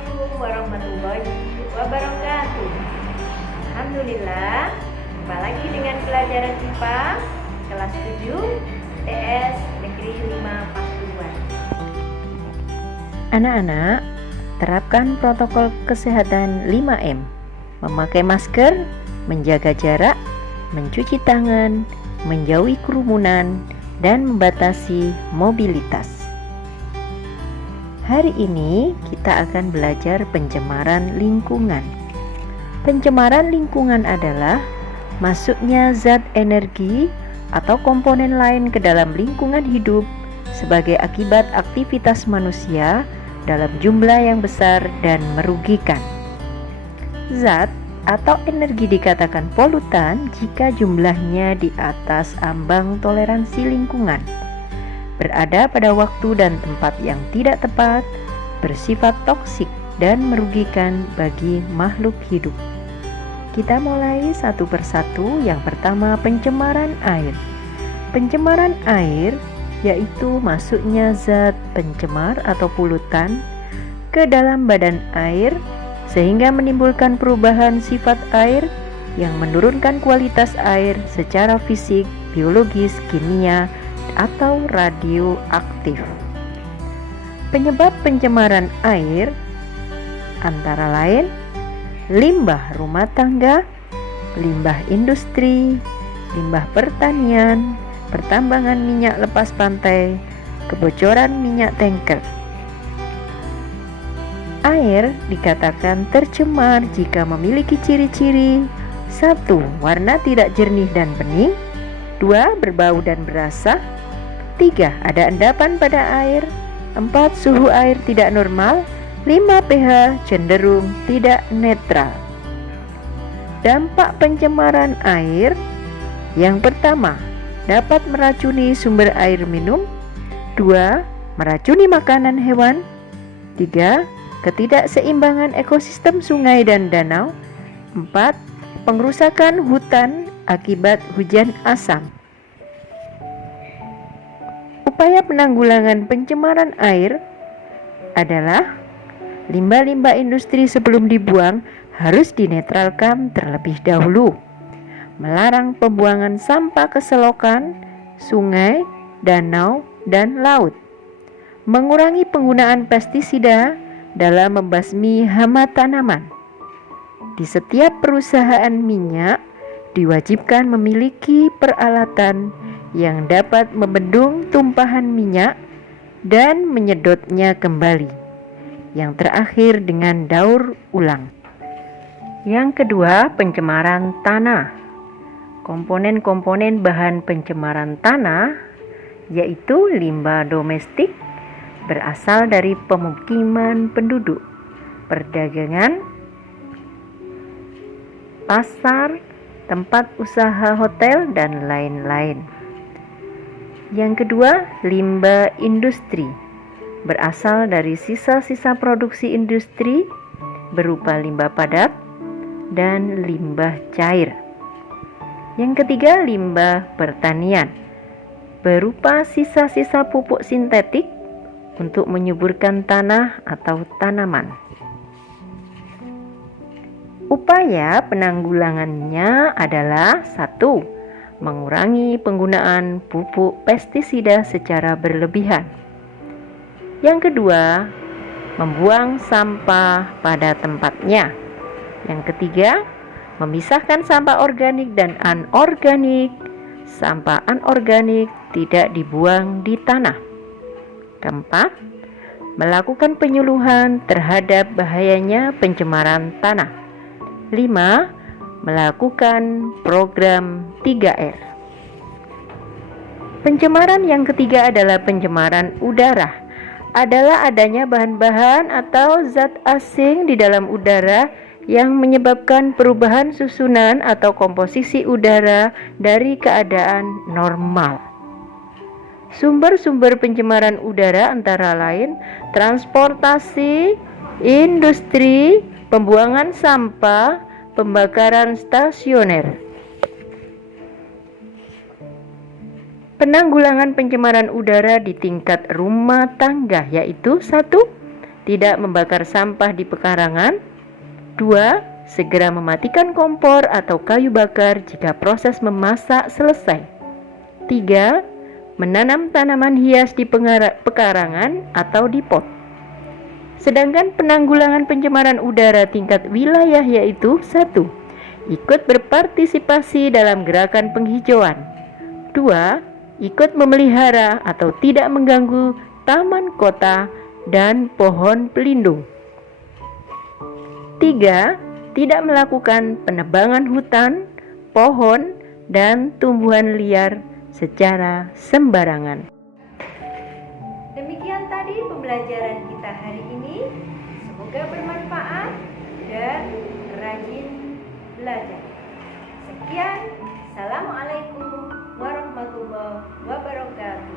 Assalamualaikum warahmatullahi wabarakatuh. Alhamdulillah, jumpa lagi dengan pelajaran IPA kelas 7 TS Negeri 5 Pasuruan. Anak-anak, terapkan protokol kesehatan 5M. Memakai masker, menjaga jarak, mencuci tangan, menjauhi kerumunan, dan membatasi mobilitas. Hari ini kita akan belajar pencemaran lingkungan. Pencemaran lingkungan adalah masuknya zat energi atau komponen lain ke dalam lingkungan hidup sebagai akibat aktivitas manusia dalam jumlah yang besar dan merugikan. Zat atau energi dikatakan polutan jika jumlahnya di atas ambang toleransi lingkungan, berada pada waktu dan tempat yang tidak tepat, bersifat toksik dan merugikan bagi makhluk hidup. Kita mulai satu persatu. Yang pertama, pencemaran air. Pencemaran air yaitu masuknya zat pencemar atau polutan ke dalam badan air sehingga menimbulkan perubahan sifat air yang menurunkan kualitas air secara fisik, biologis, kimia, atau radioaktif. Penyebab pencemaran air antara lain limbah rumah tangga, limbah industri, limbah pertanian, pertambangan minyak lepas pantai, kebocoran minyak tanker. Air dikatakan tercemar jika memiliki ciri-ciri: 1. Warna tidak jernih dan bening, 2. Berbau dan berasa, 3. Ada endapan pada air, 4. Suhu air tidak normal, 5. pH cenderung tidak netral. Dampak pencemaran air: yang pertama, dapat meracuni sumber air minum, 2. Meracuni makanan hewan, 3. Ketidakseimbangan ekosistem sungai dan danau, 4. Pengrusakan hutan akibat hujan asam. Upaya penanggulangan pencemaran air adalah limbah-limbah industri sebelum dibuang harus dinetralkan terlebih dahulu. Melarang pembuangan sampah ke selokan, sungai, danau, dan laut. Mengurangi penggunaan pestisida dalam membasmi hama tanaman. Di setiap perusahaan minyak diwajibkan memiliki peralatan yang dapat membendung tumpahan minyak dan menyedotnya kembali. Yang terakhir dengan daur ulang. Yang kedua, pencemaran tanah. Komponen-komponen bahan pencemaran tanah yaitu limbah domestik berasal dari pemukiman penduduk, perdagangan, pasar, tempat usaha hotel, dan lain-lain. Yang kedua, limbah industri berasal dari sisa-sisa produksi industri berupa limbah padat dan limbah cair. Yang ketiga, limbah pertanian berupa sisa-sisa pupuk sintetik untuk menyuburkan tanah atau tanaman. Upaya penanggulangannya adalah 1. Mengurangi penggunaan pupuk pestisida secara berlebihan. Yang kedua, membuang sampah pada tempatnya. Yang ketiga, memisahkan sampah organik dan anorganik. Sampah anorganik tidak dibuang di tanah. Keempat, melakukan penyuluhan terhadap bahayanya pencemaran tanah. 5. Melakukan program 3R. Pencemaran yang ketiga adalah pencemaran udara. Adalah adanya bahan-bahan atau zat asing di dalam udara yang menyebabkan perubahan susunan atau komposisi udara dari keadaan normal. Sumber-sumber pencemaran udara antara lain transportasi, industri, pembuangan sampah, pembakaran stasioner. Penanggulangan pencemaran udara di tingkat rumah tangga yaitu 1. tidak membakar sampah di pekarangan. 2. Segera mematikan kompor atau kayu bakar jika proses memasak selesai. 3. Menanam tanaman hias di pekarangan atau di pot. Sedangkan penanggulangan pencemaran udara tingkat wilayah yaitu 1. Ikut berpartisipasi dalam gerakan penghijauan. 2. Ikut memelihara atau tidak mengganggu taman kota dan pohon pelindung. 3. Tidak melakukan penebangan hutan, pohon, dan tumbuhan liar secara sembarangan. Demikian tadi pembelajaran kita hari ini. Semoga bermanfaat dan rajin belajar. Sekian, Assalamualaikum warahmatullahi wabarakatuh.